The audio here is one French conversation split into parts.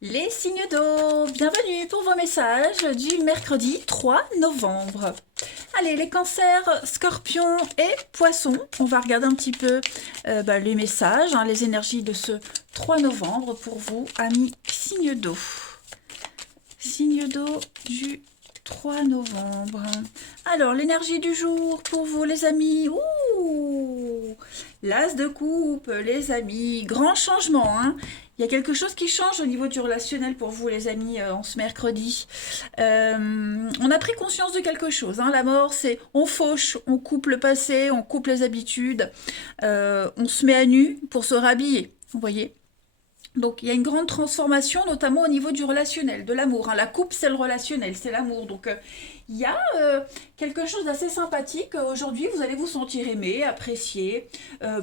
Les signes d'eau, bienvenue pour vos messages du mercredi 3 novembre. Allez, les cancers, scorpions et poissons. On va regarder un petit peu les messages, les énergies de ce 3 novembre pour vous, amis signes d'eau. Signe d'eau du 3 novembre. Alors, l'énergie du jour pour vous, les amis. Ouh, l'as de coupe, les amis. Grand changement, hein. Il y a quelque chose qui change au niveau du relationnel pour vous, les amis, en ce mercredi. On a pris conscience de quelque chose, hein. La mort, c'est on fauche, on coupe le passé, on coupe les habitudes, on se met à nu pour se rhabiller. Vous voyez? Donc il y a une grande transformation, notamment au niveau du relationnel, de l'amour, hein. La coupe, c'est le relationnel, c'est l'amour. Donc il y a quelque chose d'assez sympathique. Aujourd'hui, vous allez vous sentir aimé, apprécié,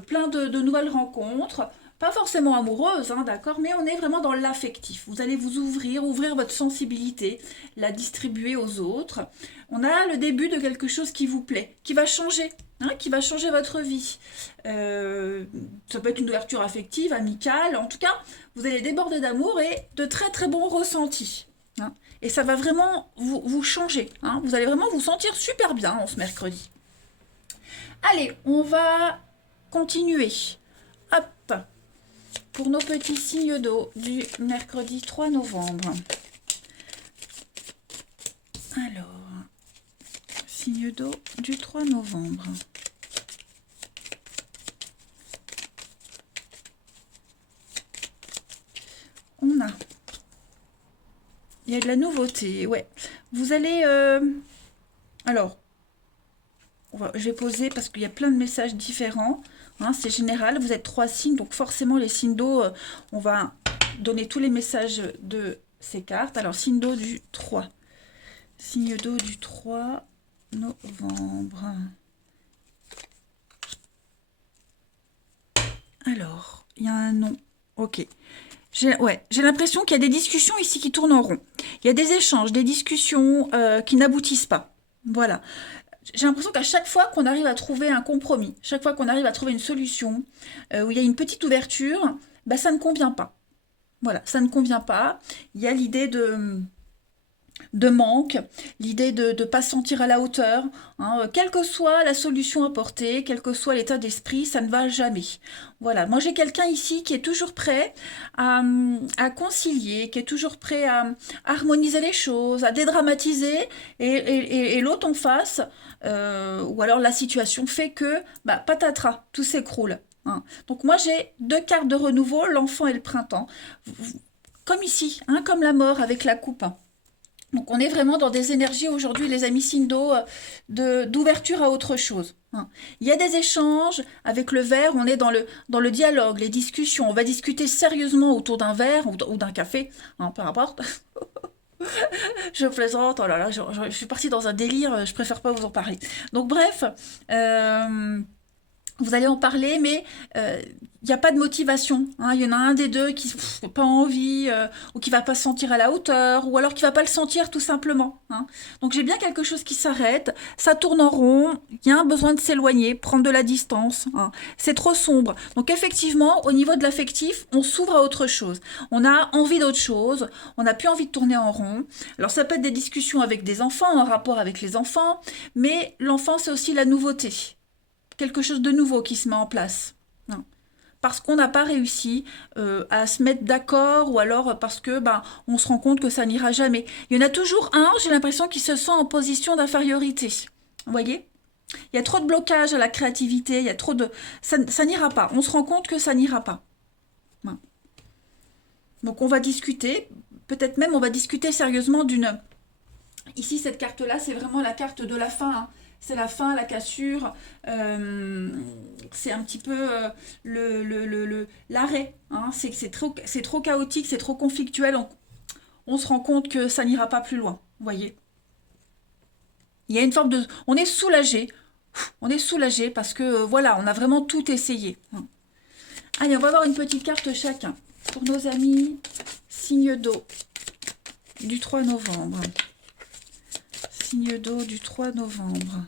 plein de nouvelles rencontres. Pas forcément amoureuses, hein, d'accord, mais on est vraiment dans l'affectif. Vous allez vous ouvrir votre sensibilité, la distribuer aux autres. On a le début de quelque chose qui vous plaît, qui va changer, hein, qui va changer votre vie. Ça peut être une ouverture affective, amicale, en tout cas, vous allez déborder d'amour et de très très bons ressentis, hein. Et ça va vraiment vous changer, hein. Vous allez vraiment vous sentir super bien en ce mercredi. Allez, on va continuer. Hop, pour nos petits signes d'eau du mercredi 3 novembre. Alors, signe d'eau du 3 novembre. On a. Il y a de la nouveauté, ouais. Vous allez... alors, je vais poser parce qu'il y a plein de messages différents, hein, c'est général, vous êtes 3 signes, donc forcément les signes d'eau, on va donner tous les messages de ces cartes. Alors, signe d'eau du 3. Signe d'eau du 3 novembre. Alors, il y a un nom. Ok. J'ai l'impression qu'il y a des discussions ici qui tournent en rond. Il y a des échanges, des discussions qui n'aboutissent pas. Voilà. J'ai l'impression qu'à chaque fois qu'on arrive à trouver un compromis, chaque fois qu'on arrive à trouver une solution, où il y a une petite ouverture, bah, ça ne convient pas. Voilà, ça ne convient pas. Il y a l'idée de manque, l'idée de ne pas se sentir à la hauteur, hein, quelle que soit la solution apportée, quel que soit l'état d'esprit, ça ne va jamais. Voilà, moi j'ai quelqu'un ici qui est toujours prêt concilier, qui est toujours prêt à harmoniser les choses, à dédramatiser, et l'autre en face, ou alors la situation fait que, bah, patatras, tout s'écroule, hein. Donc moi j'ai 2 cartes de renouveau, l'enfant et le printemps, comme ici, hein, comme la mort avec la coupe. Donc on est vraiment dans des énergies aujourd'hui, les amis Sindo, d'ouverture à autre chose, hein. Il y a des échanges avec le verre, on est dans le dialogue, les discussions. On va discuter sérieusement autour d'un verre ou d'un café, hein, peu importe. Je plaisante, oh là là, je suis partie dans un délire, je préfère pas vous en parler. Donc bref, vous allez en parler, mais il n'y a pas de motivation, hein. Il y en a un des deux qui n'a pas envie, ou qui va pas se sentir à la hauteur, ou alors qui va pas le sentir tout simplement, hein. Donc j'ai bien quelque chose qui s'arrête, ça tourne en rond, il y a un besoin de s'éloigner, prendre de la distance, hein. C'est trop sombre. Donc effectivement, au niveau de l'affectif, on s'ouvre à autre chose. On a envie d'autre chose, on n'a plus envie de tourner en rond. Alors ça peut être des discussions avec des enfants, en rapport avec les enfants, mais l'enfant, c'est aussi la nouveauté, quelque chose de nouveau qui se met en place, hein. Parce qu'on n'a pas réussi à se mettre d'accord, ou alors parce que on se rend compte que ça n'ira jamais. Il y en a toujours un, j'ai l'impression, qui se sent en position d'infériorité. Vous voyez? Il y a trop de blocage à la créativité, il y a trop de... Ça n'ira pas. On se rend compte que ça n'ira pas, hein. Donc on va discuter, peut-être même on va discuter sérieusement d'une... Ici, cette carte-là, c'est vraiment la carte de la fin, hein. C'est la fin, la cassure, c'est un petit peu l'arrêt, hein. C'est trop chaotique, c'est trop conflictuel. On se rend compte que ça n'ira pas plus loin, vous voyez. Il y a une forme de... On est soulagé parce que, voilà, on a vraiment tout essayé, hein. Allez, on va voir une petite carte chacun. Pour nos amis, signe d'eau du 3 novembre. Signe d'eau du 3 novembre.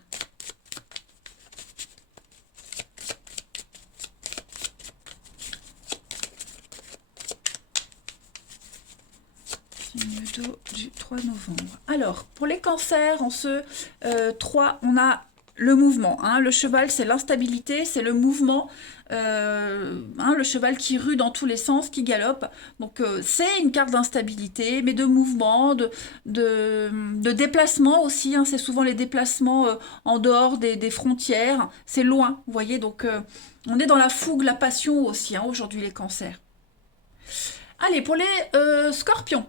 Signe d'eau du 3 novembre. Alors, pour les cancers, en ce 3, on a le mouvement. Hein. Le cheval, c'est l'instabilité, c'est le mouvement. Le cheval qui rue dans tous les sens, qui galope. Donc, c'est une carte d'instabilité, mais de mouvement, de déplacement aussi. Hein. C'est souvent les déplacements en dehors des frontières. C'est loin, vous voyez. Donc, on est dans la fougue, la passion aussi, hein, aujourd'hui, les cancers. Allez, pour les scorpions.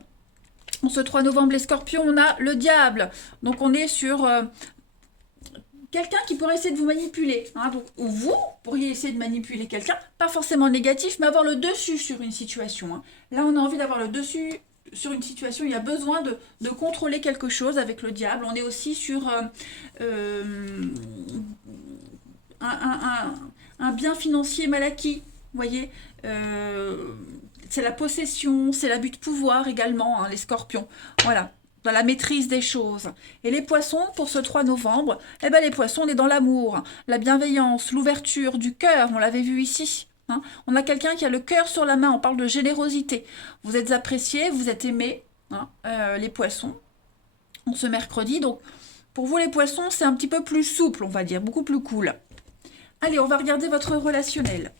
En ce 3 novembre, les scorpions, on a le diable. Donc, on est sur quelqu'un qui pourrait essayer de vous manipuler. Hein. Donc, ou vous pourriez essayer de manipuler quelqu'un, pas forcément négatif, mais avoir le dessus sur une situation. Hein. Là, on a envie d'avoir le dessus sur une situation. Il y a besoin de contrôler quelque chose avec le diable. On est aussi sur un bien financier mal acquis. Vous voyez c'est la possession, c'est l'abus de pouvoir également, hein, les scorpions. Voilà, dans la maîtrise des choses. Et les poissons, pour ce 3 novembre, eh ben les poissons, on est dans l'amour, la bienveillance, l'ouverture du cœur, on l'avait vu ici. Hein. On a quelqu'un qui a le cœur sur la main, on parle de générosité. Vous êtes appréciés, vous êtes aimés, hein, les poissons, en ce mercredi. Donc, pour vous, les poissons, c'est un petit peu plus souple, on va dire, beaucoup plus cool. Allez, on va regarder votre relationnel.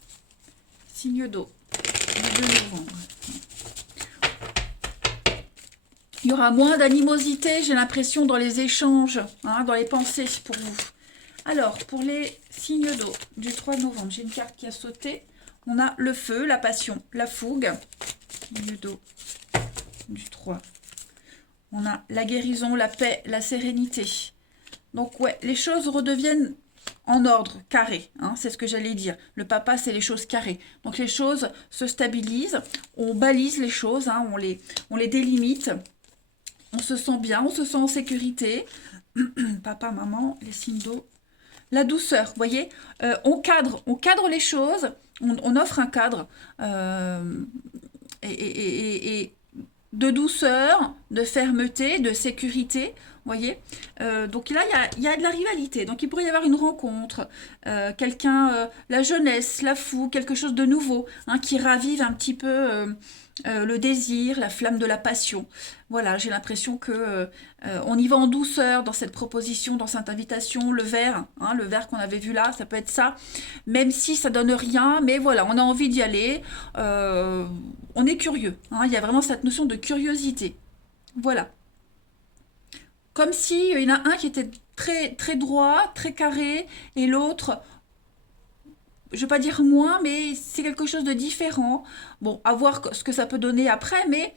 Signe d'eau. 2 novembre. Il y aura moins d'animosité, j'ai l'impression, dans les échanges, hein, dans les pensées pour vous. Alors, pour les signes d'eau du 3 novembre, j'ai une carte qui a sauté. On a le feu, la passion, la fougue. Signe d'eau du 3. On a la guérison, la paix, la sérénité. Donc, ouais, les choses redeviennent en ordre, carré, hein, c'est ce que j'allais dire. Le papa, c'est les choses carrées. Donc les choses se stabilisent, on balise les choses, hein, on les délimite, on se sent bien, on se sent en sécurité. Papa, maman, les signes d'eau. La douceur, vous voyez, on cadre les choses, on offre un cadre et de douceur, de fermeté, de sécurité. Voyez donc là, il y a de la rivalité. Donc, il pourrait y avoir une rencontre. Quelqu'un, la jeunesse, la fougue, quelque chose de nouveau, hein, qui ravive un petit peu le désir, la flamme de la passion. Voilà, j'ai l'impression que on y va en douceur dans cette proposition, dans cette invitation. Le verre, hein, le verre qu'on avait vu là, ça peut être ça. Même si ça donne rien, mais voilà, on a envie d'y aller. On est curieux. Hein, il y a vraiment cette notion de curiosité. Voilà. Comme s'il y en a un qui était très, très droit, très carré, et l'autre, je ne vais pas dire moins, mais c'est quelque chose de différent. Bon, à voir ce que ça peut donner après, mais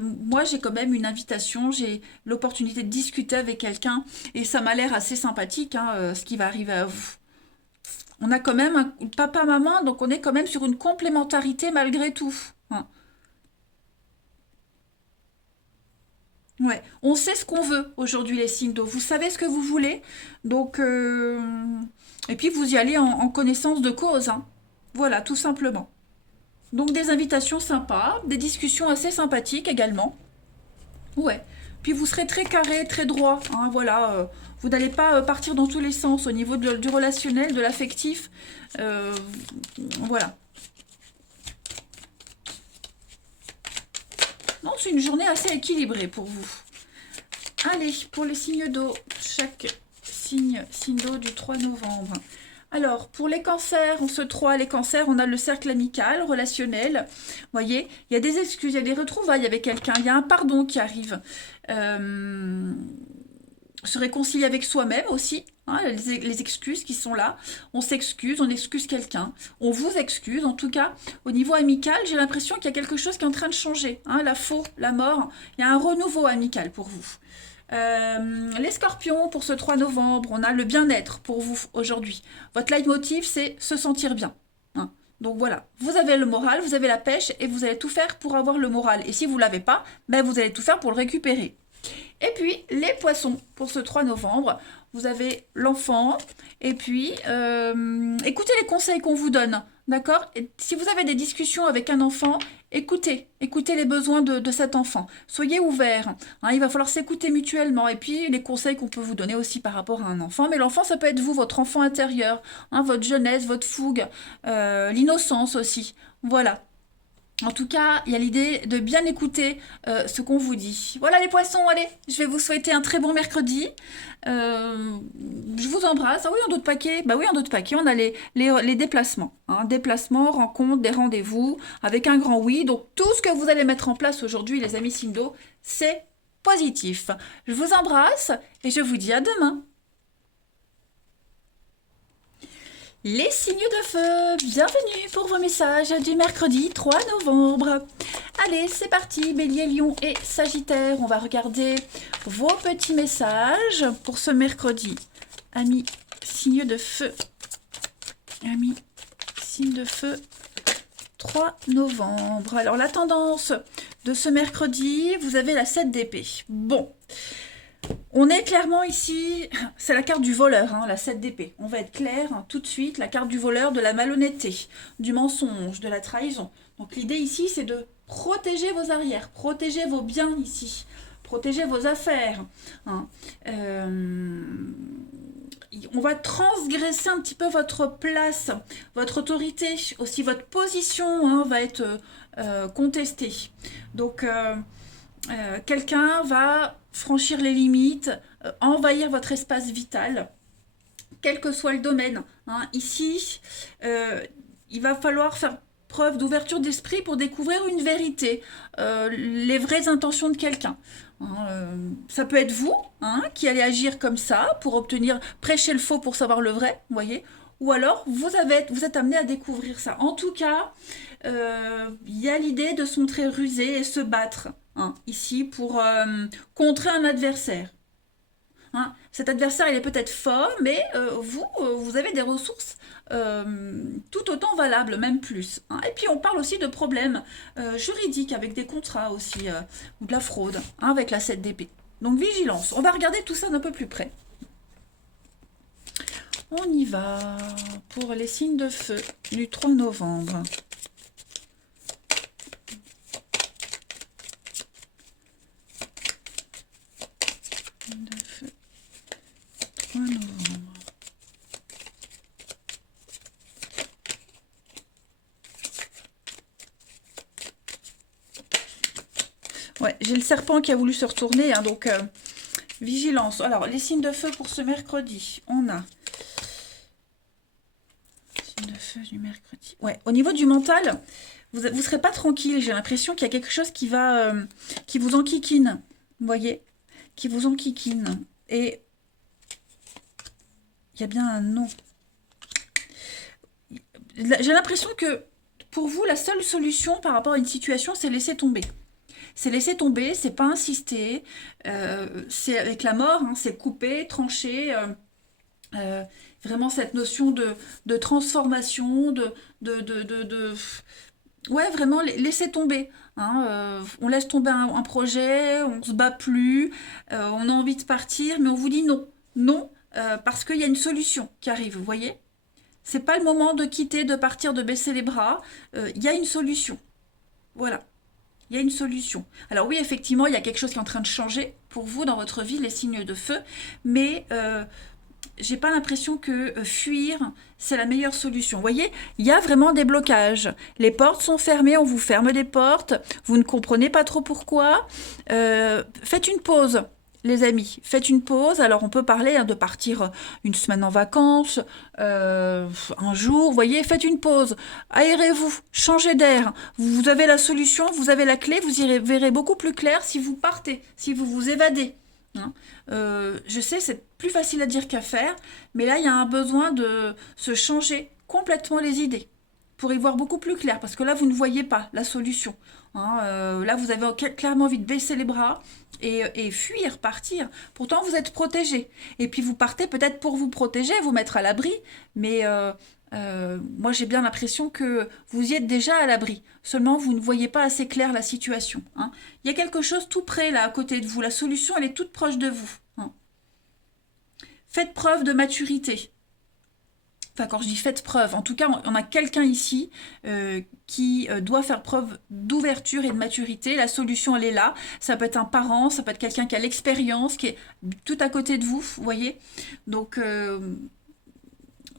moi j'ai quand même une invitation, j'ai l'opportunité de discuter avec quelqu'un, et ça m'a l'air assez sympathique, hein, ce qui va arriver à vous. On a quand même un papa-maman, donc on est quand même sur une complémentarité malgré tout. Hein. Ouais, on sait ce qu'on veut aujourd'hui les signes d'eau. Vous savez ce que vous voulez, donc et puis vous y allez en connaissance de cause. Hein. Voilà, tout simplement. Donc des invitations sympas, des discussions assez sympathiques également. Ouais. Puis vous serez très carré, très droit. Hein, voilà, vous n'allez pas partir dans tous les sens au niveau du relationnel, de l'affectif. Euh, voilà. Non, c'est une journée assez équilibrée pour vous. Allez, pour les signes d'eau, chaque signe d'eau du 3 novembre. Alors, pour les cancers, on se 3, les cancers, on a le cercle amical, relationnel. Vous voyez, il y a des excuses, il y a des retrouvailles avec quelqu'un, il y a un pardon qui arrive. Se réconcilier avec soi-même aussi, hein, les excuses qui sont là. On s'excuse, on excuse quelqu'un, on vous excuse. En tout cas, au niveau amical, j'ai l'impression qu'il y a quelque chose qui est en train de changer. Hein, la faux, la mort, il y a un renouveau amical pour vous. Les scorpions, pour ce 3 novembre, on a le bien-être pour vous aujourd'hui. Votre leitmotiv, c'est se sentir bien. Hein. Donc voilà, vous avez le moral, vous avez la pêche et vous allez tout faire pour avoir le moral. Et si vous ne l'avez pas, ben vous allez tout faire pour le récupérer. Et puis, les poissons, pour ce 3 novembre, vous avez l'enfant, et puis, écoutez les conseils qu'on vous donne, d'accord? Et si vous avez des discussions avec un enfant, écoutez les besoins de cet enfant. Soyez ouverts, hein, il va falloir s'écouter mutuellement, et puis les conseils qu'on peut vous donner aussi par rapport à un enfant. Mais l'enfant, ça peut être vous, votre enfant intérieur, hein, votre jeunesse, votre fougue, l'innocence aussi, voilà. En tout cas, il y a l'idée de bien écouter ce qu'on vous dit. Voilà les poissons, allez, je vais vous souhaiter un très bon mercredi. Euh, je vous embrasse. Ah oui, en d'autres paquets. Bah oui, en d'autres paquets, on a les déplacements. Hein. Déplacements, rencontres, des rendez-vous, avec un grand oui. Donc tout ce que vous allez mettre en place aujourd'hui, les amis signes d'eau, c'est positif. Je vous embrasse et je vous dis à demain. Les signes de feu, bienvenue pour vos messages du mercredi 3 novembre. Allez, c'est parti, Bélier, Lion et Sagittaire. On va regarder vos petits messages pour ce mercredi. Amis, signes de feu. Amis, signes de feu, 3 novembre. Alors, la tendance de ce mercredi, vous avez la 7 d'épée. Bon. On est clairement ici, c'est la carte du voleur, hein, la 7 d'épée. On va être clair hein, tout de suite, la carte du voleur, de la malhonnêteté, du mensonge, de la trahison. Donc l'idée ici, c'est de protéger vos arrières, protéger vos biens ici, protéger vos affaires. Hein. On va transgresser un petit peu votre place, votre autorité, aussi votre position hein, va être contestée. Donc quelqu'un va franchir les limites, envahir votre espace vital, quel que soit le domaine. Hein. Ici, il va falloir faire preuve d'ouverture d'esprit pour découvrir une vérité, les vraies intentions de quelqu'un. Hein, ça peut être vous hein, qui allez agir comme ça pour obtenir, prêcher le faux pour savoir le vrai, vous voyez, ou alors vous êtes amené à découvrir ça. En tout cas, il y a l'idée de se montrer rusé et se battre hein, ici pour contrer un adversaire. Hein. Cet adversaire, il est peut-être fort, mais vous avez des ressources tout autant valables, même plus. Hein. Et puis, on parle aussi de problèmes juridiques avec des contrats aussi, ou de la fraude, hein, avec la 7 d'épée. Donc, vigilance. On va regarder tout ça d'un peu plus près. On y va pour les signes de feu du 3 novembre. Signes de feu, 3 novembre. Ouais, j'ai le serpent qui a voulu se retourner, hein, donc vigilance. Alors, les signes de feu pour ce mercredi, on a... Signes de feu du mercredi. Ouais, au niveau du mental, vous ne serez pas tranquille. J'ai l'impression qu'il y a quelque chose qui vous enquiquine. Vous voyez? Qui vous enquiquine. Et il y a bien un non. J'ai l'impression que pour vous, la seule solution par rapport à une situation, c'est laisser tomber. C'est laisser tomber, c'est pas insister, c'est avec la mort, hein, c'est couper, trancher, vraiment cette notion de transformation, ouais, vraiment laisser tomber. Hein, on laisse tomber un projet, on se bat plus, on a envie de partir, mais on vous dit non, non, parce qu'il y a une solution qui arrive, vous voyez? C'est pas le moment de quitter, de partir, de baisser les bras. Il y a une solution. Voilà. Il y a une solution. Alors oui, effectivement, il y a quelque chose qui est en train de changer pour vous dans votre vie, les signes de feu, mais j'ai pas l'impression que fuir, c'est la meilleure solution. Vous voyez, il y a vraiment des blocages. Les portes sont fermées, on vous ferme des portes, vous ne comprenez pas trop pourquoi. Faites une pause. Les amis, faites une pause. Alors, on peut parler hein, de partir une semaine en vacances, un jour, vous voyez, faites une pause. Aérez-vous, changez d'air. Vous avez la solution, vous avez la clé, vous y verrez beaucoup plus clair si vous partez, si vous vous évadez. Hein. Je sais, c'est plus facile à dire qu'à faire, mais là, il y a un besoin de se changer complètement les idées pour y voir beaucoup plus clair, parce que là, vous ne voyez pas la solution. Hein, là, vous avez clairement envie de baisser les bras et fuir, partir. Pourtant, vous êtes protégé. Et puis, vous partez peut-être pour vous protéger, vous mettre à l'abri, mais moi, j'ai bien l'impression que vous y êtes déjà à l'abri. Seulement, vous ne voyez pas assez clair la situation. Hein. Il y a quelque chose tout près, là, à côté de vous. La solution, elle est toute proche de vous. Hein. Faites preuve de maturité. Enfin, quand je dis faites preuve, en tout cas, on a quelqu'un ici qui doit faire preuve d'ouverture et de maturité. La solution, elle est là. Ça peut être un parent, ça peut être quelqu'un qui a l'expérience, qui est tout à côté de vous, vous voyez. Donc,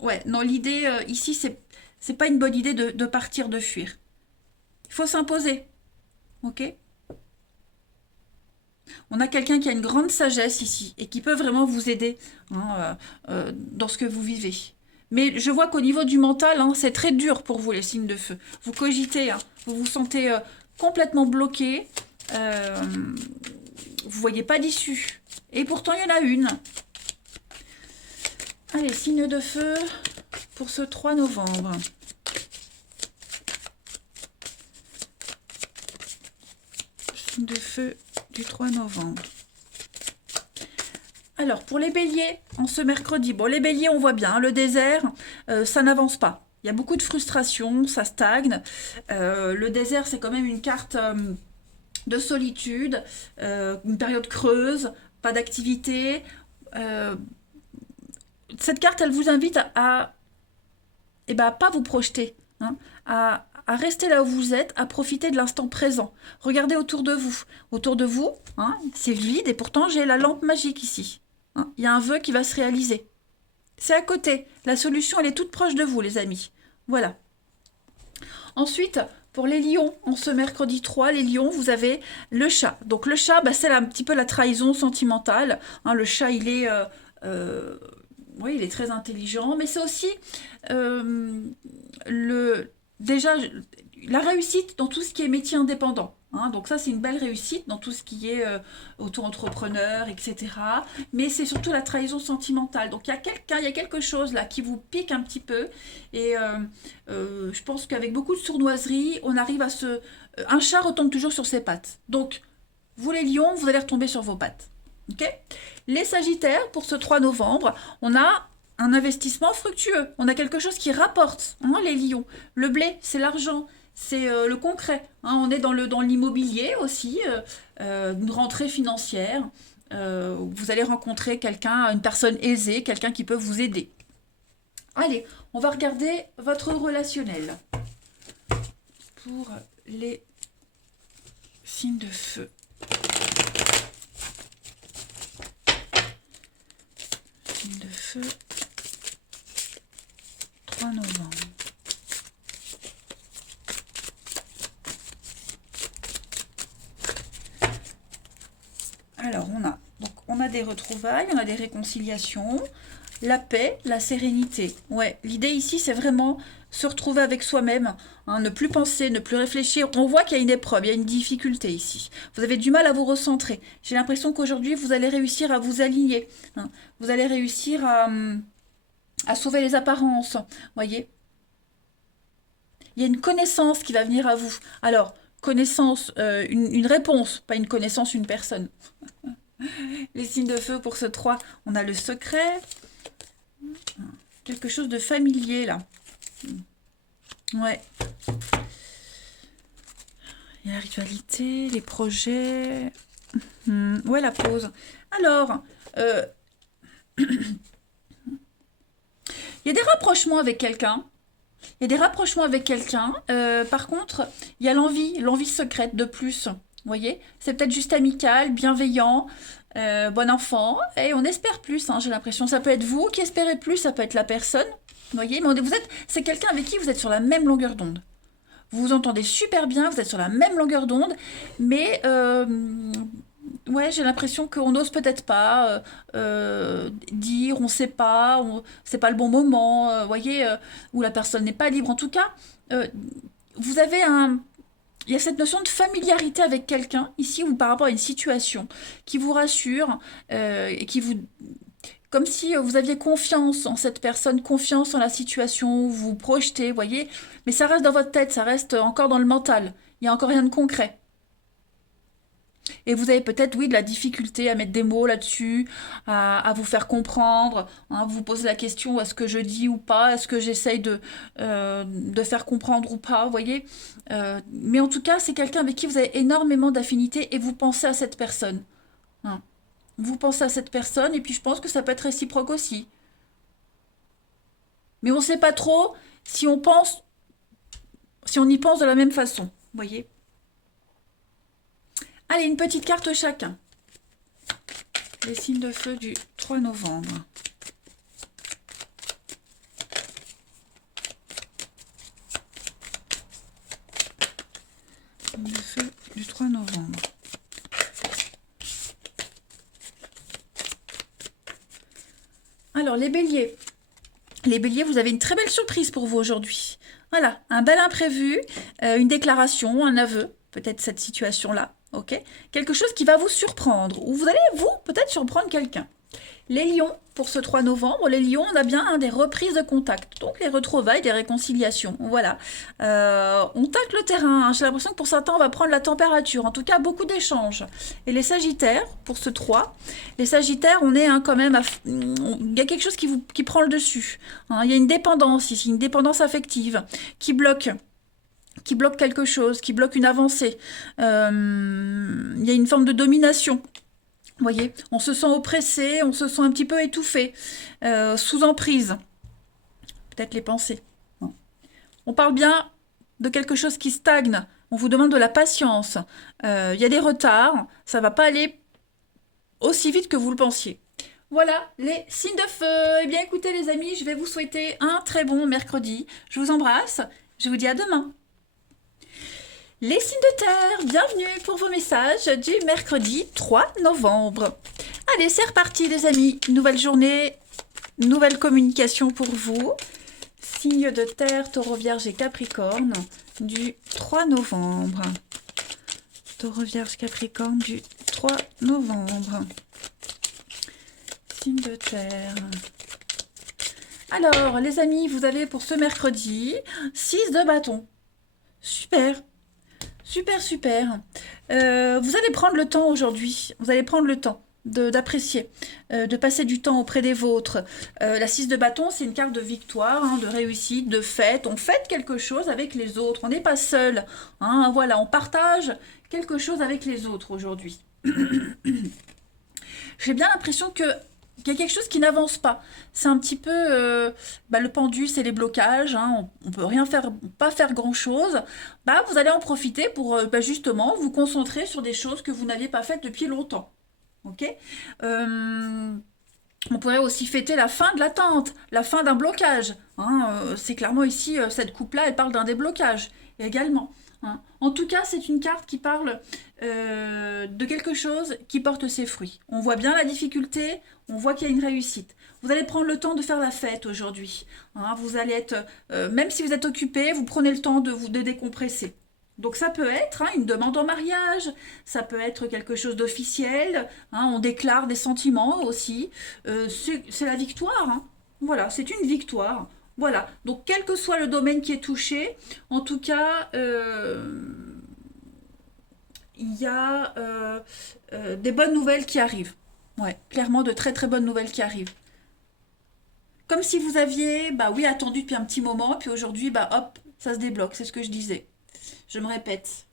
ouais, non, l'idée ici, c'est pas une bonne idée de partir, de fuir. Il faut s'imposer. Ok? On a quelqu'un qui a une grande sagesse ici et qui peut vraiment vous aider hein, dans ce que vous vivez. Mais je vois qu'au niveau du mental, hein, c'est très dur pour vous les signes de feu. Vous cogitez, hein, vous vous sentez complètement bloqué, vous voyez pas d'issue. Et pourtant, il y en a une. Allez, signe de feu pour ce 3 novembre. Signe de feu du 3 novembre. Alors, pour les béliers, en ce mercredi, bon, les béliers, on voit bien, le désert, ça n'avance pas. Il y a beaucoup de frustration, ça stagne. Le désert, c'est quand même une carte de solitude, une période creuse, pas d'activité. Cette carte, elle vous invite à pas vous projeter, hein, à rester là où vous êtes, à profiter de l'instant présent. Regardez autour de vous. Autour de vous, hein, c'est vide et pourtant j'ai la lampe magique ici. Hein. Il y a un vœu qui va se réaliser. C'est à côté. La solution, elle est toute proche de vous, les amis. Voilà. Ensuite, pour les lions, en ce mercredi 3, les lions, vous avez le chat. Donc le chat, c'est un petit peu la trahison sentimentale. Hein, le chat, oui, il est très intelligent, mais c'est aussi déjà la réussite dans tout ce qui est métier indépendant. Hein, donc ça, c'est une belle réussite dans tout ce qui est auto-entrepreneur, etc. Mais c'est surtout la trahison sentimentale. Donc il y a quelque chose là qui vous pique un petit peu. Et je pense qu'avec beaucoup de sournoiserie, on arrive à se... un chat retombe toujours sur ses pattes. Donc, vous les lions, vous allez retomber sur vos pattes. Ok ? Les sagittaires, pour ce 3 novembre, on a un investissement fructueux. On a quelque chose qui rapporte, hein, les lions. Le blé, c'est l'argent. C'est le concret. Hein, on est dans l'immobilier aussi, une rentrée financière. Vous allez rencontrer quelqu'un, une personne aisée, quelqu'un qui peut vous aider. Allez, on va regarder votre relationnel pour les signes de feu. Signe de feu, 3 novembre. Alors, on a des retrouvailles, on a des réconciliations, la paix, la sérénité. Ouais, l'idée ici, c'est vraiment se retrouver avec soi-même, hein, ne plus penser, ne plus réfléchir. On voit qu'il y a une épreuve, il y a une difficulté ici. Vous avez du mal à vous recentrer. J'ai l'impression qu'aujourd'hui, vous allez réussir à vous aligner. Hein. Vous allez réussir à sauver les apparences. Voyez ? Il y a une connaissance qui va venir à vous. Alors, connaissance, une réponse, pas une connaissance, une personne. Les signes de feu pour ce 3, on a le secret. Quelque chose de familier, là. Ouais. Il y a la ritualité, les projets. Ouais, la pause. Alors, il y a des rapprochements avec quelqu'un. Il y a des rapprochements avec quelqu'un. Par contre, il y a l'envie secrète de plus. Vous voyez, c'est peut-être juste amical, bienveillant, bon enfant. Et on espère plus, hein, j'ai l'impression. Ça peut être vous qui espérez plus, ça peut être la personne. Vous voyez, mais c'est quelqu'un avec qui vous êtes sur la même longueur d'onde. Vous vous entendez super bien, vous êtes sur la même longueur d'onde, mais ouais, j'ai l'impression qu'on n'ose peut-être pas dire, on ne sait pas, c'est pas le bon moment, voyez, ou la personne n'est pas libre. En tout cas, vous avez il y a cette notion de familiarité avec quelqu'un, ici, ou par rapport à une situation, qui vous rassure, et qui vous... Comme si vous aviez confiance en cette personne, confiance en la situation, vous vous projetez, voyez. Mais ça reste dans votre tête, ça reste encore dans le mental. Il n'y a encore rien de concret. Et vous avez peut-être, oui, de la difficulté à mettre des mots là-dessus, à vous faire comprendre, hein, vous posez la question, est-ce que je dis ou pas, est-ce que j'essaye de faire comprendre ou pas, vous voyez. Mais en tout cas, c'est quelqu'un avec qui vous avez énormément d'affinités et vous pensez à cette personne. Hein. Vous pensez à cette personne et puis je pense que ça peut être réciproque aussi. Mais on ne sait pas trop si on y pense de la même façon, vous voyez. Allez, une petite carte chacun. Les signes de feu du 3 novembre. Alors, les béliers. Les béliers, vous avez une très belle surprise pour vous aujourd'hui. Voilà, un bel imprévu, une déclaration, un aveu, peut-être cette situation-là, ok? Quelque chose qui va vous surprendre, ou vous allez, vous, peut-être surprendre quelqu'un. Les lions, pour ce 3 novembre, les lions, on a bien des reprises de contact, donc les retrouvailles, des réconciliations, voilà. On tâte le terrain, hein. J'ai l'impression que pour certains, on va prendre la température, en tout cas, beaucoup d'échanges. Et les sagittaires, pour ce 3, les sagittaires, on est quand même, il y a quelque chose qui prend le dessus, hein. Il y a une dépendance ici, une dépendance affective, qui bloque quelque chose, qui bloque une avancée. Il y a une forme de domination. Vous voyez, on se sent oppressé, on se sent un petit peu étouffé, sous emprise. Peut-être les pensées. On parle bien de quelque chose qui stagne. On vous demande de la patience. Il y a des retards. Ça ne va pas aller aussi vite que vous le pensiez. Voilà, les signes de feu. Eh bien, écoutez les amis, je vais vous souhaiter un très bon mercredi. Je vous embrasse. Je vous dis à demain. Les signes de terre, bienvenue pour vos messages du mercredi 3 novembre. Allez, c'est reparti les amis. Nouvelle journée, nouvelle communication pour vous. Signes de terre, taureau, vierge et capricorne du 3 novembre. Taureau, vierge, capricorne du 3 novembre. Signes de terre. Alors, les amis, vous avez pour ce mercredi 6 de bâton. Super. Super, super. Vous allez prendre le temps aujourd'hui. Vous allez prendre le temps d'apprécier, de passer du temps auprès des vôtres. La 6 de bâton, c'est une carte de victoire, hein, de réussite, de fête. On fête quelque chose avec les autres. On n'est pas seul. Hein, voilà, on partage quelque chose avec les autres aujourd'hui. J'ai bien l'impression qu'il y a quelque chose qui n'avance pas. C'est un petit peu le pendu, c'est les blocages. Hein, on ne peut pas faire grand-chose. Vous allez en profiter pour justement vous concentrer sur des choses que vous n'aviez pas faites depuis longtemps. Ok. On pourrait aussi fêter la fin de l'attente, la fin d'un blocage. Hein, c'est clairement ici, cette coupe-là, elle parle d'un déblocage également. Hein. En tout cas, c'est une carte qui parle de quelque chose qui porte ses fruits. On voit bien la difficulté, on voit qu'il y a une réussite. Vous allez prendre le temps de faire la fête aujourd'hui. Hein, vous allez être, même si vous êtes occupé, vous prenez le temps de décompresser. Donc ça peut être une demande en mariage, ça peut être quelque chose d'officiel, on déclare des sentiments aussi. C'est la victoire. Hein. Voilà, c'est une victoire. Voilà, donc quel que soit le domaine qui est touché, en tout cas, il y a des bonnes nouvelles qui arrivent. Ouais, clairement de très très bonnes nouvelles qui arrivent. Comme si vous aviez, attendu depuis un petit moment, puis aujourd'hui, hop, ça se débloque, c'est ce que je disais. Je me répète.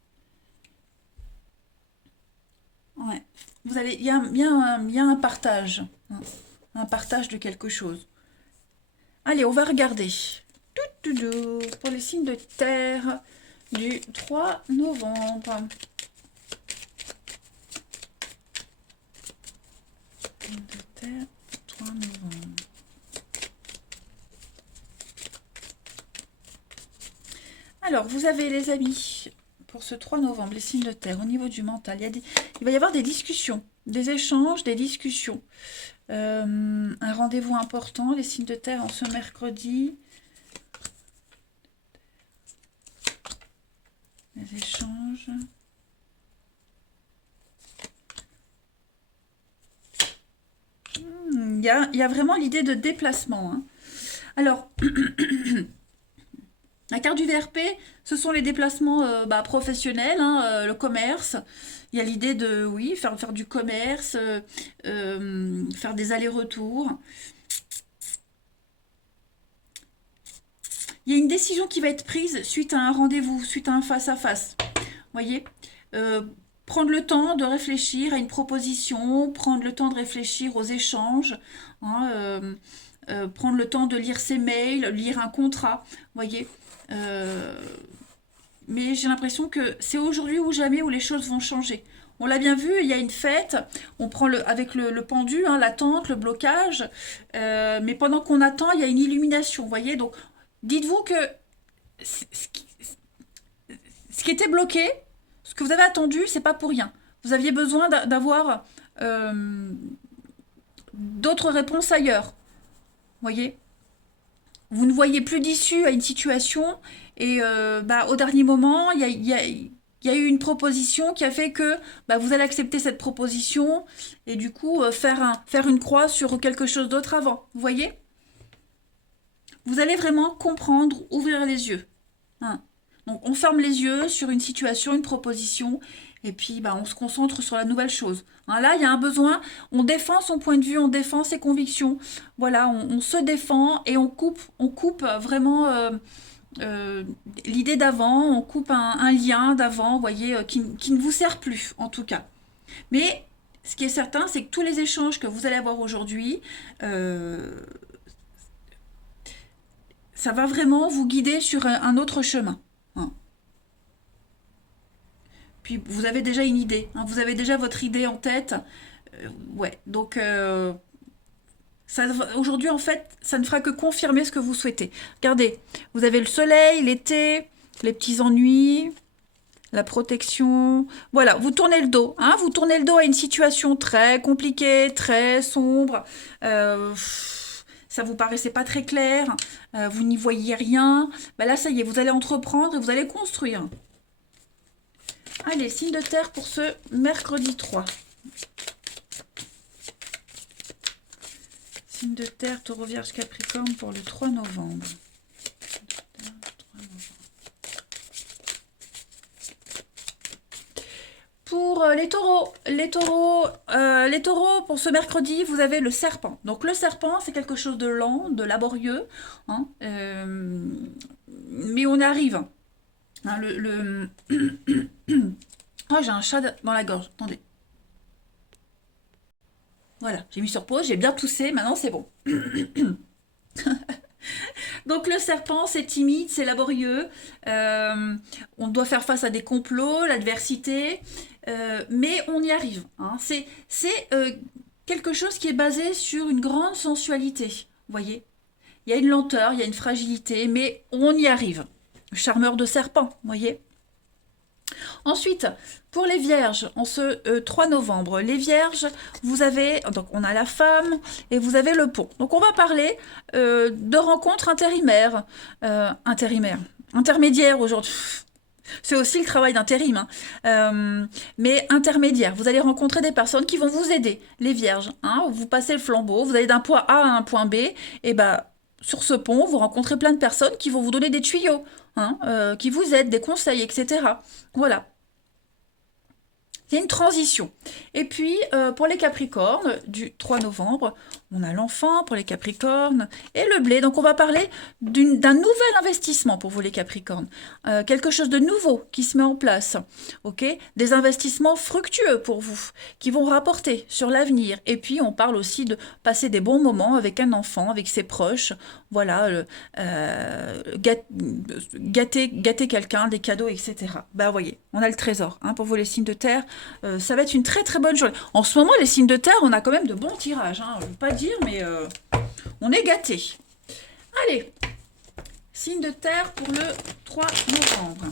Ouais. Il y a un partage. Hein, un partage de quelque chose. Allez, on va regarder. Pour les signes de terre du 3 novembre. Signes de terre, 3 novembre. Alors, vous avez les amis, pour ce 3 novembre, les signes de terre, au niveau du mental, il va y avoir des discussions, des échanges, des discussions. Un rendez-vous important, les signes de terre en ce mercredi. Les échanges. Il y a vraiment l'idée de déplacement. Hein. Alors, la carte du VRP, ce sont les déplacements professionnels, le commerce. Il y a l'idée de, oui, faire du commerce, faire des allers-retours. Il y a une décision qui va être prise suite à un rendez-vous, suite à un face-à-face. Voyez, prendre le temps de réfléchir à une proposition, prendre le temps de réfléchir aux échanges, prendre le temps de lire ses mails, lire un contrat, voyez. Mais j'ai l'impression que c'est aujourd'hui ou jamais où les choses vont changer. On l'a bien vu, il y a une fête, on prend avec le pendu, l'attente, le blocage, mais pendant qu'on attend, il y a une illumination, vous voyez. Donc, dites-vous que ce qui était bloqué, ce que vous avez attendu, c'est pas pour rien. Vous aviez besoin d'avoir d'autres réponses ailleurs. voyez? Vous ne voyez plus d'issue à une situation et au dernier moment, il y a eu une proposition qui a fait que vous allez accepter cette proposition et du coup faire une croix sur quelque chose d'autre avant. Vous voyez? Vous allez vraiment comprendre, ouvrir les yeux. Hein. Donc on ferme les yeux sur une situation, une proposition, et puis on se concentre sur la nouvelle chose. Hein, là, il y a un besoin, on défend son point de vue, on défend ses convictions. Voilà, on se défend et on coupe vraiment euh, l'idée d'avant, on coupe un lien d'avant, vous voyez, qui ne vous sert plus, en tout cas. Mais ce qui est certain, c'est que tous les échanges que vous allez avoir aujourd'hui, ça va vraiment vous guider sur un autre chemin. Hein. Puis vous avez déjà une idée, hein, vous avez déjà votre idée en tête. Ouais, donc aujourd'hui en fait, ça ne fera que confirmer ce que vous souhaitez. Regardez, vous avez le soleil, l'été, les petits ennuis, la protection. Voilà, vous tournez le dos, hein, vous tournez le dos à une situation très compliquée, très sombre. Ça vous paraissait pas très clair, vous n'y voyez rien. Là, ça y est, vous allez entreprendre et vous allez construire. Allez, signe de terre pour ce mercredi 3. Signe de terre, taureau, vierge, capricorne pour le 3 novembre. Pour les taureaux, pour ce mercredi, vous avez le serpent. Donc le serpent, c'est quelque chose de lent, de laborieux, hein, mais on arrive. Hein, oh, j'ai un chat dans la gorge, attendez. Voilà, j'ai mis sur pause, j'ai bien toussé, maintenant c'est bon. Donc le serpent, c'est timide, c'est laborieux, on doit faire face à des complots, l'adversité, mais on y arrive. Hein. C'est quelque chose qui est basé sur une grande sensualité, vous voyez. Il y a une lenteur, il y a une fragilité, mais on y arrive. Charmeur de serpent, vous voyez. Ensuite, pour les vierges, en ce 3 novembre, les vierges, vous avez, donc on a la femme et vous avez le pont. Donc on va parler de rencontres intermédiaires aujourd'hui. C'est aussi le travail d'intérim, hein. Mais intermédiaire. Vous allez rencontrer des personnes qui vont vous aider, les vierges. Hein, vous passez le flambeau, vous allez d'un point A à un point B, et sur ce pont, vous rencontrez plein de personnes qui vont vous donner des tuyaux, hein, qui vous aident, des conseils, etc. Voilà. Il y a une transition. Et puis, pour les Capricornes, du 3 novembre, on a l'enfant pour les Capricornes et le blé. Donc, on va parler d'un nouvel investissement pour vous, les Capricornes. Quelque chose de nouveau qui se met en place. Ok, des investissements fructueux pour vous, qui vont rapporter sur l'avenir. Et puis, on parle aussi de passer des bons moments avec un enfant, avec ses proches. Voilà, gâter quelqu'un, des cadeaux, etc. Vous voyez, on a le trésor, hein, pour vous, les signes de terre. Ça va être une très très bonne journée. En ce moment, les signes de terre, on a quand même de bons tirages. Hein. Je ne veux pas dire, mais on est gâtés. Allez, signe de terre pour le 3 novembre.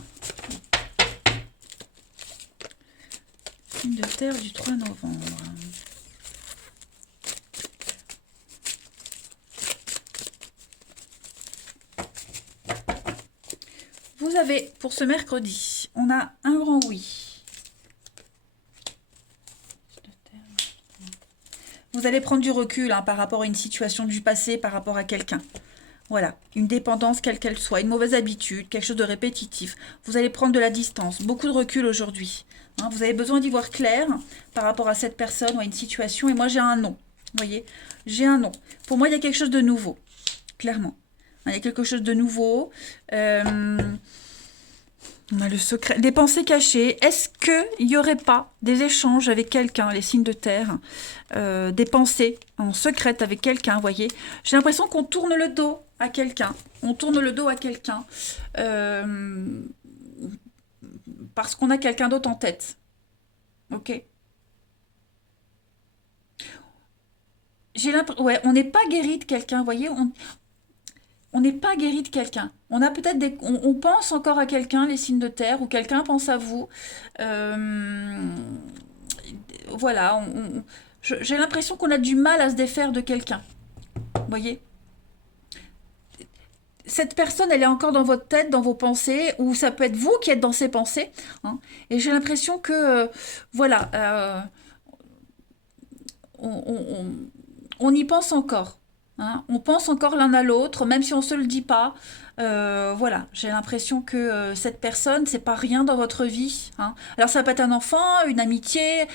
Signe de terre du 3 novembre. Vous avez, pour ce mercredi, on a un grand oui. Vous allez prendre du recul, hein, par rapport à une situation du passé, par rapport à quelqu'un. Voilà, une dépendance quelle qu'elle soit, une mauvaise habitude, quelque chose de répétitif. Vous allez prendre de la distance, beaucoup de recul aujourd'hui. Hein, vous avez besoin d'y voir clair par rapport à cette personne ou à une situation. Et moi, j'ai un non. Vous voyez, j'ai un non. Pour moi, il y a quelque chose de nouveau, clairement. Il y a quelque chose de nouveau. On a le secret, des pensées cachées. Est-ce qu'il n'y aurait pas des échanges avec quelqu'un, les signes de terre, des pensées en secrète avec quelqu'un, vous voyez? J'ai l'impression qu'on tourne le dos à quelqu'un. On tourne le dos à quelqu'un parce qu'on a quelqu'un d'autre en tête. Ok? J'ai l'impression, ouais, on n'est pas guéri de quelqu'un, vous voyez? On n'est pas guéri de quelqu'un. On a peut-être on pense encore à quelqu'un, les signes de terre, ou quelqu'un pense à vous. Voilà, j'ai l'impression qu'on a du mal à se défaire de quelqu'un. Vous voyez? cette personne, elle est encore dans votre tête, dans vos pensées, ou ça peut être vous qui êtes dans ses pensées, hein. Et j'ai l'impression que, voilà, on, on y pense encore, hein. On pense encore l'un à l'autre, même si on ne se le dit pas. Voilà, j'ai l'impression que cette personne, c'est pas rien dans votre vie, hein. Alors ça peut être un enfant, une amitié,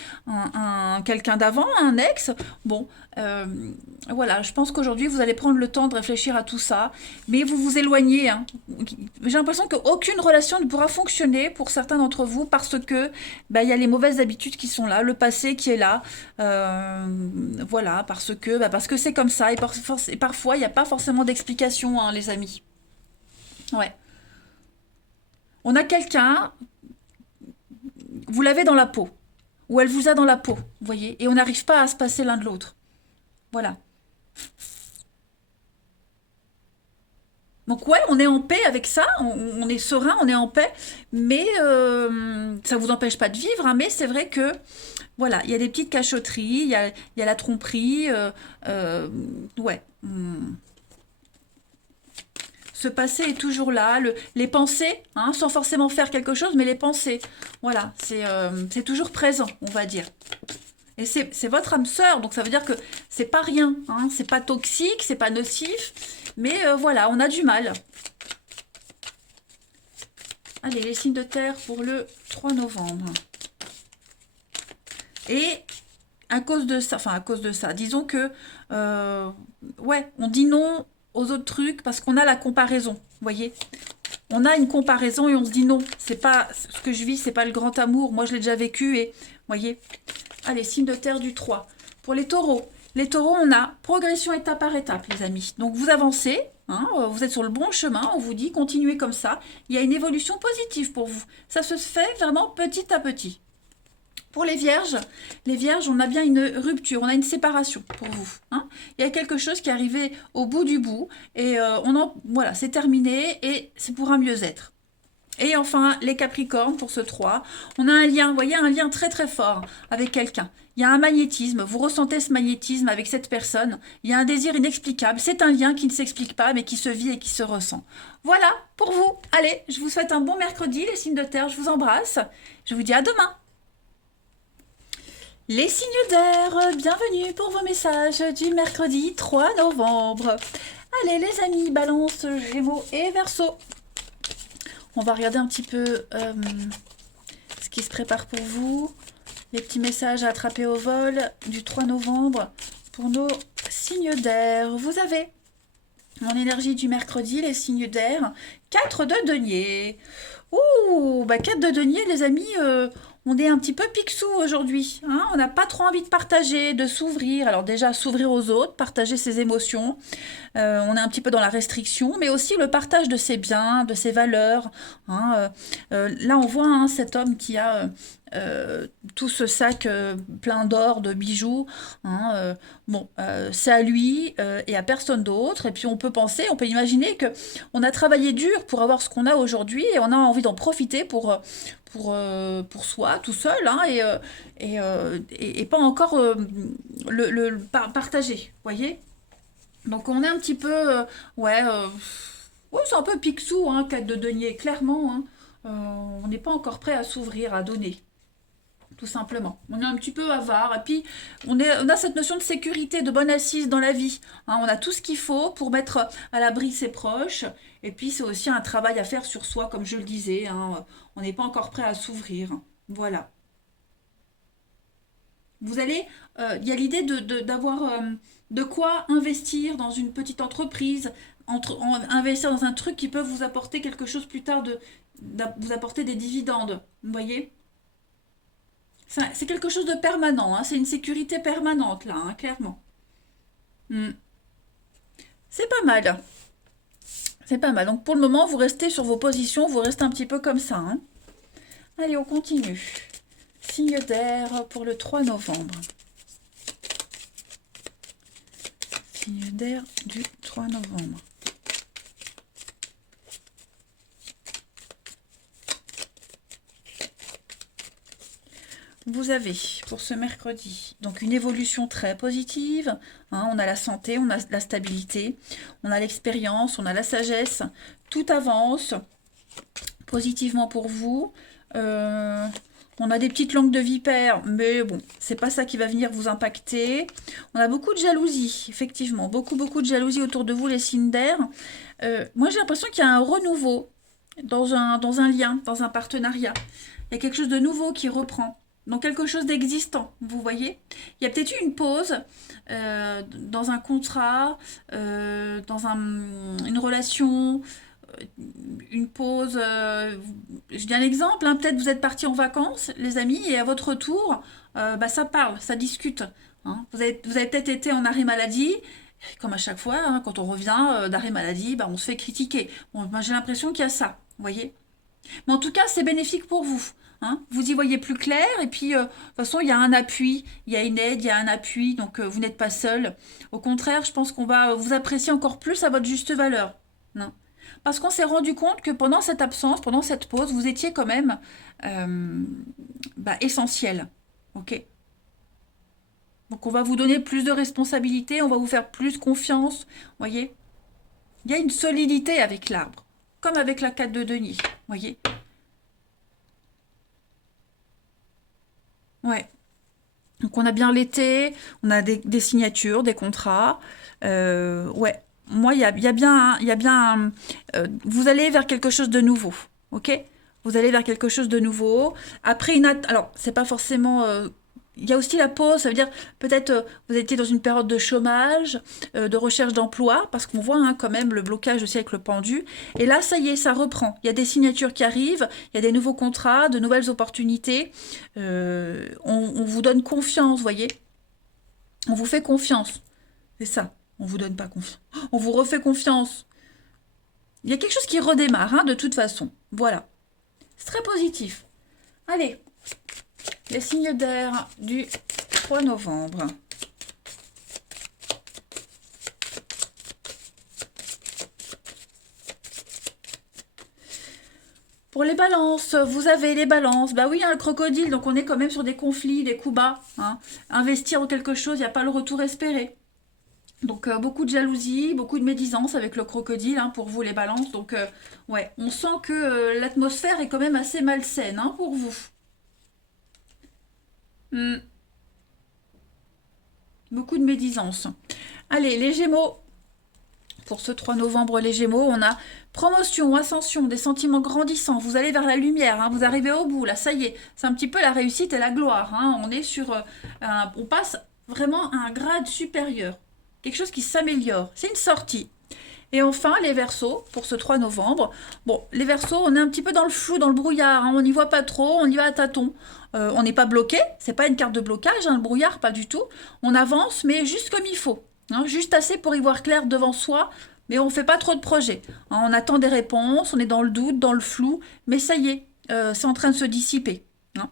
quelqu'un d'avant, un ex. Bon, euh, voilà, je pense qu'aujourd'hui vous allez prendre le temps de réfléchir à tout ça, mais vous vous éloignez, hein. J'ai l'impression qu'aucune relation ne pourra fonctionner pour certains d'entre vous parce que bah, il y a les mauvaises habitudes qui sont là, le passé qui est là. Euh, voilà, parce que c'est comme ça et parfois il n'y a pas forcément d'explication, hein, les amis. Ouais. On a quelqu'un, vous l'avez dans la peau, ou elle vous a dans la peau, vous voyez, et on n'arrive pas à se passer l'un de l'autre. Voilà. Donc ouais, on est en paix avec ça, on est serein, on est en paix, mais ça vous empêche pas de vivre, hein, mais c'est vrai que, voilà, il y a des petites cachotteries, il y a la tromperie, euh, ouais. Ce passé est toujours là, les pensées, hein, sans forcément faire quelque chose, mais les pensées, voilà, c'est toujours présent, on va dire. Et c'est votre âme sœur, donc ça veut dire que c'est pas rien, hein, c'est pas toxique, c'est pas nocif, mais voilà, on a du mal. Allez, les signes de terre pour le 3 novembre. Et à cause de ça, disons que, ouais, on dit non aux autres trucs parce qu'on a la comparaison, vous voyez. On a une comparaison et on se dit non, c'est pas ce que je vis, c'est pas le grand amour. Moi, je l'ai déjà vécu et, voyez. Allez, signe de terre du 3. Pour les taureaux, on a progression étape par étape, les amis. Donc, vous avancez, hein, vous êtes sur le bon chemin, on vous dit continuez comme ça. Il y a une évolution positive pour vous. Ça se fait vraiment petit à petit. Pour les vierges, on a bien une rupture, on a une séparation pour vous, hein. Il y a quelque chose qui est arrivé au bout du bout et voilà, c'est terminé et c'est pour un mieux-être. Et enfin, les Capricornes, pour ce 3, on a un lien, vous voyez, un lien très très fort avec quelqu'un. Il y a un magnétisme, vous ressentez ce magnétisme avec cette personne. Il y a un désir inexplicable. C'est un lien qui ne s'explique pas, mais qui se vit et qui se ressent. Voilà pour vous. Allez, je vous souhaite un bon mercredi, les signes de terre. Je vous embrasse. Je vous dis à demain. Les signes d'air, bienvenue pour vos messages du mercredi 3 novembre. Allez les amis, Balance, Gémeaux et Verseau. On va regarder un petit peu ce qui se prépare pour vous. Les petits messages à attraper au vol du 3 novembre pour nos signes d'air. Vous avez mon énergie du mercredi, les signes d'air. 4 de denier. Ouh, bah 4 de denier, les amis, on est un petit peu pixou aujourd'hui, hein. On n'a pas trop envie de partager, de s'ouvrir. Alors déjà, s'ouvrir aux autres, partager ses émotions. On est un petit peu dans la restriction, mais aussi le partage de ses biens, de ses valeurs, hein. Là, on voit, hein, cet homme qui a tout ce sac plein d'or, de bijoux, hein, bon, c'est à lui et à personne d'autre. Et puis on peut penser, on peut imaginer que on a travaillé dur pour avoir ce qu'on a aujourd'hui et on a envie d'en profiter pour soi, tout seul, hein, et pas encore partager, voyez. Donc on est un petit peu, ouais, ouais, c'est un peu Picsou, hein, 4 de denier, clairement, hein. On n'est pas encore prêt à s'ouvrir, à donner, tout simplement. On est un petit peu avare, et puis on a cette notion de sécurité, de bonne assise dans la vie, hein. On a tout ce qu'il faut pour mettre à l'abri ses proches, et puis c'est aussi un travail à faire sur soi, comme je le disais, hein. On n'est pas encore prêt à s'ouvrir, voilà. Vous allez, il y a l'idée d'avoir de quoi investir dans une petite entreprise, investir dans un truc qui peut vous apporter quelque chose plus tard, vous apporter des dividendes. Vous voyez? C'est quelque chose de permanent, hein, c'est une sécurité permanente là, hein, clairement. Hmm. C'est pas mal. C'est pas mal. Donc pour le moment, vous restez sur vos positions, vous restez un petit peu comme ça, hein. Allez, on continue. Signe d'air pour le 3 novembre. Signe d'air du 3 novembre. vous avez pour ce mercredi donc une évolution très positive. Hein, on a la santé, on a la stabilité, on a l'expérience, on a la sagesse. Tout avance positivement pour vous. On a des petites langues de vipère, mais bon, c'est pas ça qui va venir vous impacter. On a beaucoup de jalousie, effectivement, beaucoup de jalousie autour de vous, les signes d'air. Moi, j'ai l'impression qu'il y a un renouveau dans un lien, dans un partenariat. Il y a quelque chose de nouveau qui reprend. Donc quelque chose d'existant, vous voyez. Il y a peut-être eu une pause dans un contrat, une relation, une pause. Je dis un exemple, hein, peut-être vous êtes partis en vacances, les amis, et à votre retour, bah, ça parle, ça discute. Hein. Vous avez peut-être été en arrêt maladie. Comme à chaque fois, hein, quand on revient d'arrêt maladie, bah, on se fait critiquer. Bon, moi, j'ai l'impression qu'il y a ça, vous voyez. Mais en tout cas, c'est bénéfique pour vous. Hein. Vous y voyez plus clair et puis de toute façon, il y a un appui, il y a une aide, il y a un appui, donc vous n'êtes pas seul. Au contraire, je pense qu'on va vous apprécier encore plus à votre juste valeur. Non. Parce qu'on s'est rendu compte que pendant cette absence, pendant cette pause, vous étiez quand même essentiel. Ok. Donc on va vous donner plus de responsabilités, on va vous faire plus confiance. Voyez. Il y a une solidité avec l'arbre, comme avec la 4 de denier. Voyez. Ouais. Donc on a bien l'été, on a des signatures, des contrats. Ouais. Moi, il y a bien, vous allez vers quelque chose de nouveau, ok? Vous allez vers quelque chose de nouveau. Après alors c'est pas forcément. Il y a aussi la pause, ça veut dire peut-être vous étiez dans une période de chômage, de recherche d'emploi, parce qu'on voit hein, quand même le blocage aussi avec le pendu. Et là, ça y est, ça reprend. Il y a des signatures qui arrivent, il y a des nouveaux contrats, de nouvelles opportunités. On vous donne confiance, vous voyez. On vous fait confiance. C'est ça. On vous donne pas confiance. On vous refait confiance. Il y a quelque chose qui redémarre, hein, de toute façon. Voilà. C'est très positif. Allez, les signes d'air du 3 novembre. Pour les balances, vous avez les balances. Bah oui, hein, le crocodile, donc on est quand même sur des conflits, des coups bas. Hein. Investir en quelque chose, il n'y a pas le retour espéré. Donc beaucoup de jalousie, beaucoup de médisance avec le crocodile hein, pour vous les balances. Donc ouais, on sent que l'atmosphère est quand même assez malsaine hein, pour vous. Hmm, beaucoup de médisance. Allez, les Gémeaux. Pour ce 3 novembre, les Gémeaux, on a promotion, ascension, des sentiments grandissants. Vous allez vers la lumière, hein, vous arrivez au bout, là, ça y est. C'est un petit peu la réussite et la gloire. Hein. On est sur, on passe vraiment à un grade supérieur. Quelque chose qui s'améliore. C'est une sortie. Et enfin, les Verseaux, pour ce 3 novembre. Bon, les Verseaux, on est un petit peu dans le flou, dans le brouillard. Hein, on n'y voit pas trop, on y va à tâtons. On n'est pas bloqué, c'est pas une carte de blocage, hein, le brouillard, pas du tout. On avance, mais juste comme il faut. Hein, juste assez pour y voir clair devant soi, mais on ne fait pas trop de projets. Hein, on attend des réponses, on est dans le doute, dans le flou, mais ça y est, c'est en train de se dissiper. Hein.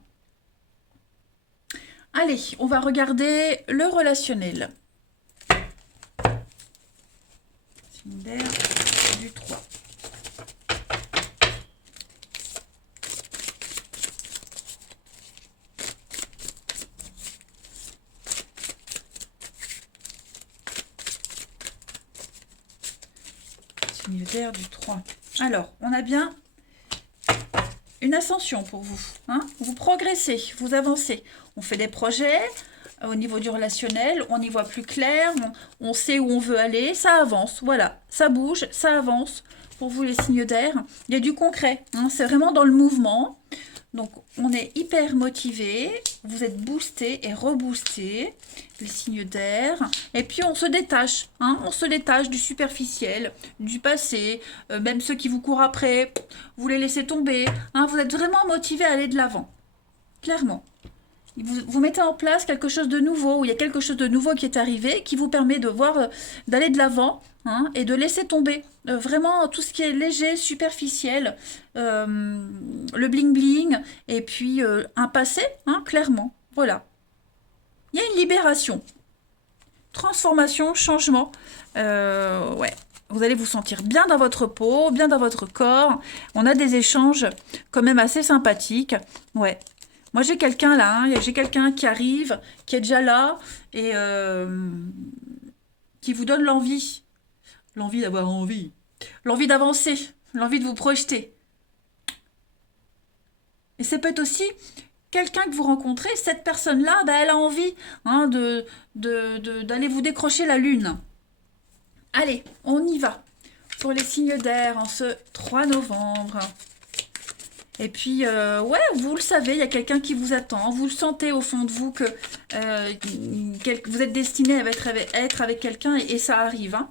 Allez, on va regarder le relationnel. D'air du 3. Signe d'air du 3. Alors, on a bien une ascension pour vous. Hein, vous progressez, vous avancez. On fait des projets. Au niveau du relationnel, on y voit plus clair, on sait où on veut aller, ça avance, voilà, ça bouge, ça avance. Pour vous les signes d'air, il y a du concret, hein, c'est vraiment dans le mouvement. Donc on est hyper motivé, vous êtes boosté et reboosté, les signes d'air. Et puis on se détache, hein, on se détache du superficiel, du passé, même ceux qui vous courent après, vous les laissez tomber. Hein, vous êtes vraiment motivé à aller de l'avant, clairement. Vous mettez en place quelque chose de nouveau, ou il y a quelque chose de nouveau qui est arrivé, qui vous permet de voir, d'aller de l'avant hein, et de laisser tomber vraiment tout ce qui est léger, superficiel, le bling-bling, et puis un passé, hein, clairement. Voilà. Il y a une libération, transformation, changement. Ouais. Vous allez vous sentir bien dans votre peau, bien dans votre corps. On a des échanges quand même assez sympathiques. Ouais. Moi, j'ai quelqu'un là, hein, j'ai quelqu'un qui arrive, qui est déjà là et qui vous donne l'envie. L'envie d'avoir envie. L'envie d'avancer. L'envie de vous projeter. Et c'est peut-être aussi quelqu'un que vous rencontrez, cette personne-là, bah, elle a envie hein, d'aller vous décrocher la lune. Allez, on y va pour les signes d'air en ce 3 novembre. Et puis, ouais, vous le savez, il y a quelqu'un qui vous attend. Vous le sentez au fond de vous que vous êtes destiné à être avec quelqu'un et ça arrive. Hein.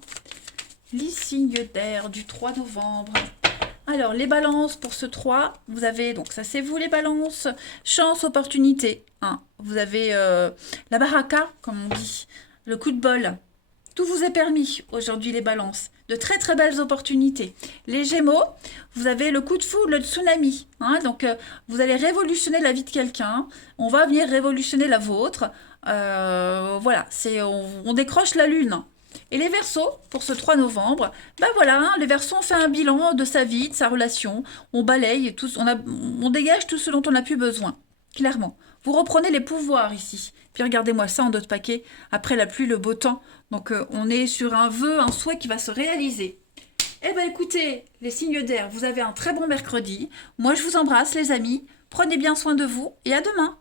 Les signes d'air du 3 novembre. Alors, les balances pour ce 3, vous avez, donc ça c'est vous les balances, chance, opportunité. Hein. Vous avez la baraka, comme on dit, le coup de bol. Tout vous est permis aujourd'hui les balances. De très très belles opportunités. Les gémeaux, vous avez le coup de foudre, le tsunami. Hein, donc vous allez révolutionner la vie de quelqu'un. On va venir révolutionner la vôtre. Voilà, on décroche la lune. Et les Verseaux, pour ce 3 novembre, ben voilà, hein, les Verseaux ont fait un bilan de sa vie, de sa relation. On balaye, on dégage tout ce dont on n'a plus besoin. Clairement. Vous reprenez les pouvoirs ici. Puis regardez-moi ça en d'autres paquets. Après la pluie, le beau temps. Donc on est sur un vœu, un souhait qui va se réaliser. Eh bien écoutez, les signes d'air, vous avez un très bon mercredi. Moi je vous embrasse les amis. Prenez bien soin de vous et à demain.